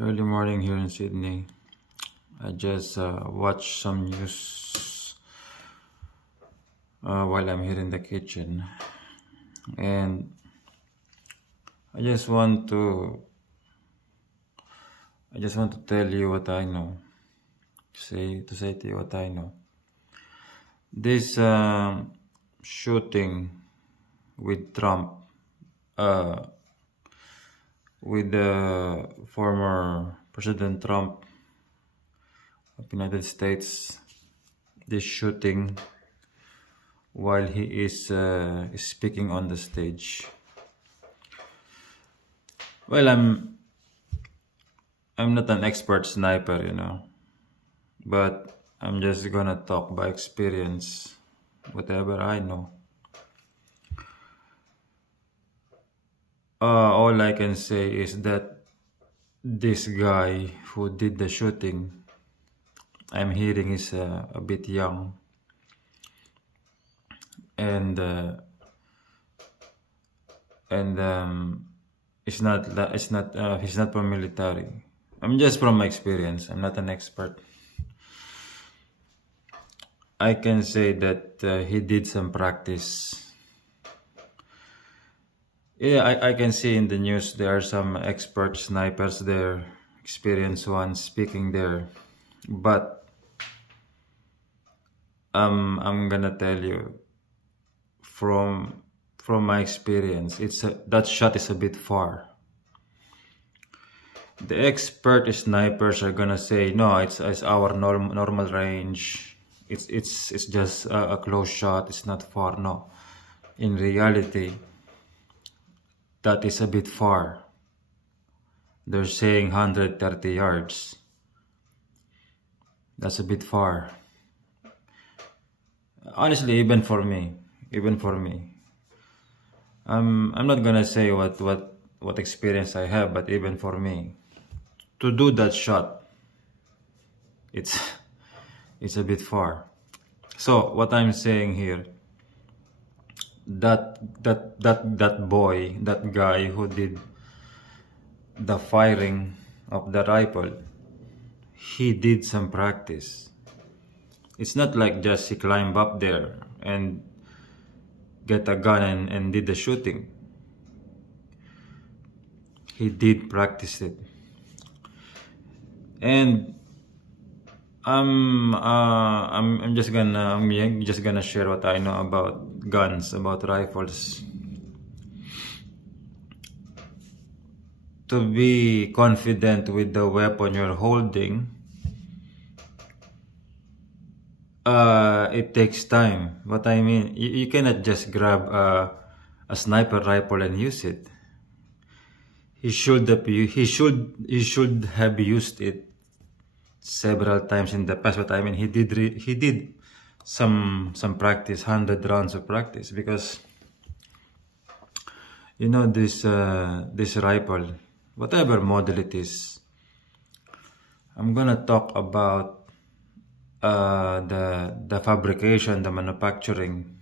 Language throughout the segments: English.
Early morning here in Sydney. I just watched some news while I'm here in the kitchen, and I just want to tell you what I know. Say to you what I know. This shooting with Trump, uh, with the former President Trump of the United States, this shooting while he is speaking on the stage. Well, I'm not an expert sniper, but I'm just gonna talk by experience, whatever I know. All I can say is that this guy who did the shooting, I'm hearing is a bit young, and he's not from military. I'm just from my experience. I'm not an expert. I can say that he did some practice. Yeah, I can see in the news there are some expert snipers there, experienced ones speaking there, but I'm gonna tell you from my experience, that shot is a bit far. The expert snipers are gonna say no, it's our normal range. It's just a close shot. It's not far. No, in reality, that is a bit far. They're saying 130 yards. That's a bit far. Honestly, even for me, I'm not gonna say what experience I have, but even for me, to do that shot, it's a bit far. So what I'm saying here, that boy, that guy who did the firing of the rifle, he did some practice. It's not like just he climbed up there and get a gun and did the shooting. He did practice it. And I'm just gonna share what I know about guns, about rifles. To be confident with the weapon you're holding, it takes time. What I mean, you cannot just grab a sniper rifle and use it. He should have used it several times in the past. But I mean, he did some practice, 100 rounds of practice, because this rifle, whatever model it is, I'm gonna talk about the fabrication, the manufacturing.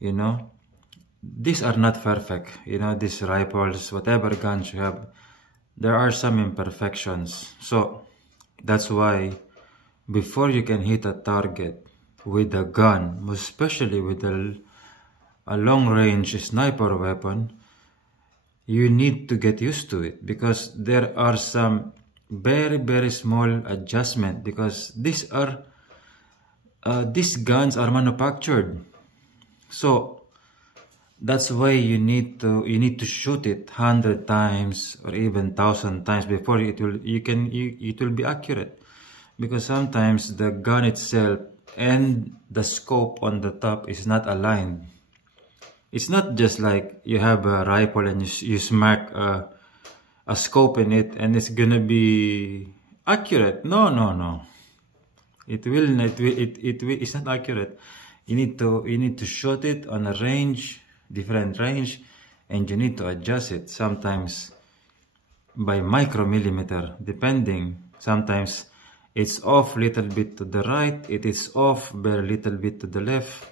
These are not perfect. These rifles, whatever guns you have, there are some imperfections. So that's why before you can hit a target with a gun, especially with a long-range sniper weapon, you need to get used to it, because there are some very, very small adjustment, because these guns are manufactured. So that's why you need to shoot it 100 times or even 1,000 times before it will be accurate, because sometimes the gun itself and the scope on the top is not aligned. It's not just like you have a rifle and you smack a scope in it and it's gonna be accurate. No. It's not accurate. You need to shoot it on a range, different range, and you need to adjust it sometimes by micromillimeter, depending. Sometimes it's off little bit to the right, it is off very little bit to the left,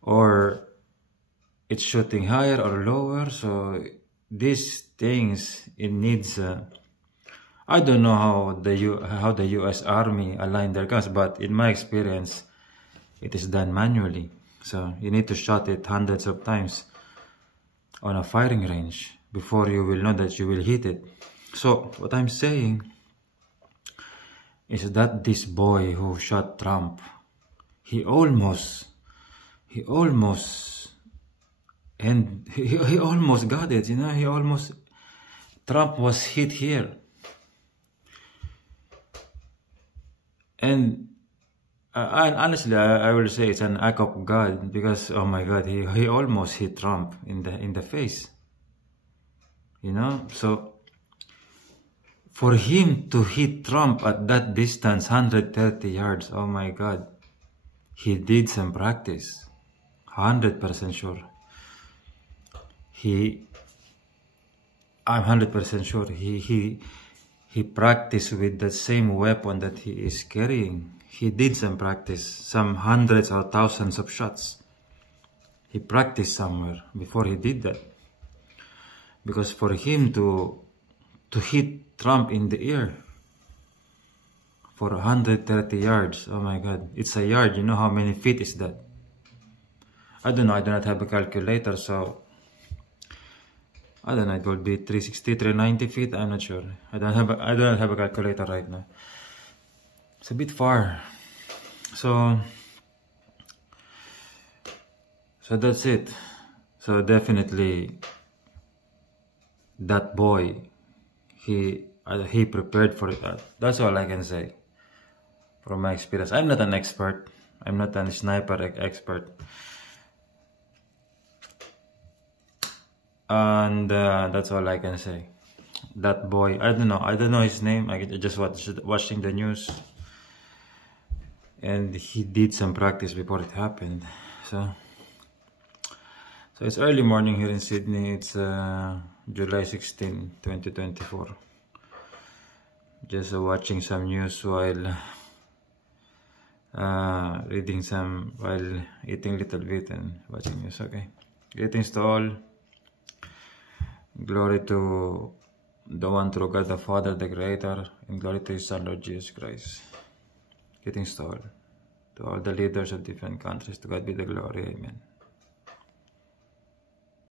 or it's shooting higher or lower. So these things, it needs. I don't know how the U.S. Army align their guns, but in my experience, it is done manually. So you need to shot it hundreds of times on a firing range before you will know that you will hit it. So what I'm saying is that this boy who shot Trump, he almost got it, you know. Trump was hit here, and honestly, I will say it's an act of God, because oh my God, he almost hit Trump in the face, you know. So for him to hit Trump at that distance, 130 yards, oh my God, he did some practice, 100% sure. I'm 100% sure he practiced with the same weapon that he is carrying. He did some practice, some hundreds or thousands of shots. He practiced somewhere before he did that. Because for him to hit Trump in the ear for 130 yards, oh my God, it's a yard. You know how many feet is that? I don't know, I do not have a calculator, so I don't know, it will be 360, 390 feet, I'm not sure. I don't have a calculator right now. It's a bit far. So that's it. So definitely that boy, he prepared for it. That's all I can say from my experience. I'm not an expert. I'm not a sniper expert. And that's all I can say. That boy, I don't know his name. I just watching the news, and he did some practice before it happened. So it's early morning here in Sydney. It's July 16, 2024. Just watching some news while reading some, while eating a little bit and watching news. Okay, greetings to all. Glory to the one true God, the Father, the Creator, and glory to His Son, Lord Jesus Christ. Greetings to all the leaders of different countries. To God be the glory. Amen.